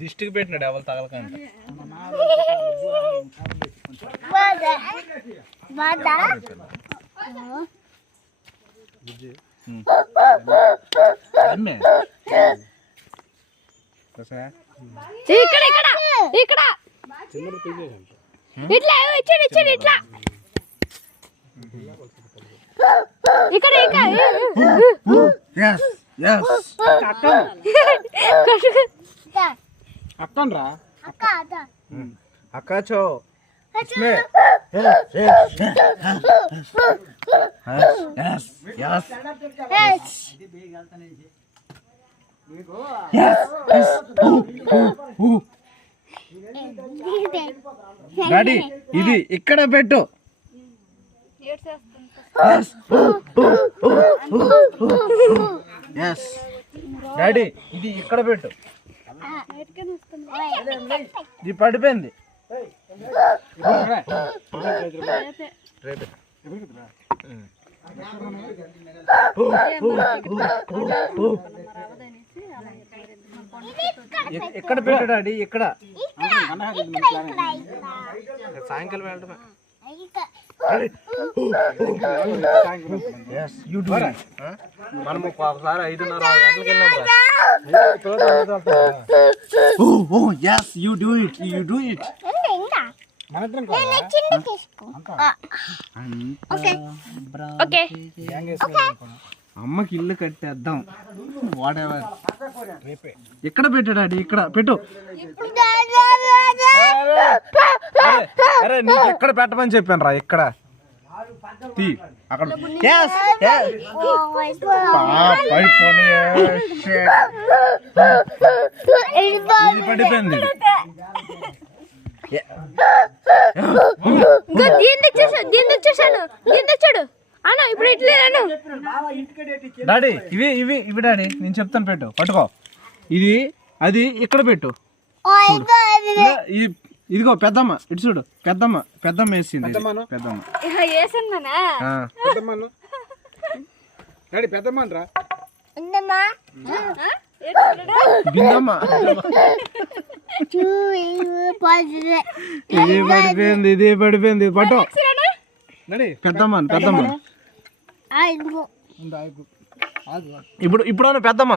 దిష్టికి పెట్టినాడు ఎవరు తగలకండి ఇక్కడ ఇక్కడ ఇక్కడ ఇట్లా ఇచ్చాడు ఇచ్చాడు ఇట్లా ఇక్కడ అక్కన్ రా అక్క చో డాడీ ఇది ఇక్కడ పెట్టు డాడీ ఇది ఇక్కడ పెట్టు ఇది పడిపోయింది ఎక్కడ పెట్టు డాడీ ఇక్కడ సాయంకాలం వెళ్ళటమే మనము ఒకసారి 5:30 అమ్మకి ఇల్లు కట్టేద్దాం వాట్ ఎవర్ ఎక్కడ పెట్టాడు ఇక్కడ పెట్టు అరే నీకు ఎక్కడ పెట్టమని చెప్పాను రా ఇక్కడ తీ అక్కడ పడిపోయింది ఇప్పుడు ఇట్లేను డాడీ ఇవి ఇవి ఇవి డాడీ నేను చెప్తాను పెట్టు పట్టుకో ఇది అది ఇక్కడ పెట్టు ఇదిగో పెద్దమ్మ ఇటు చూడు పెద్దమ్మ వేసింది పెద్దమ్మ ఇది పడిపోయింది పట్టు పెద్దమ్మ ఇప్పుడు పెద్దమ్మ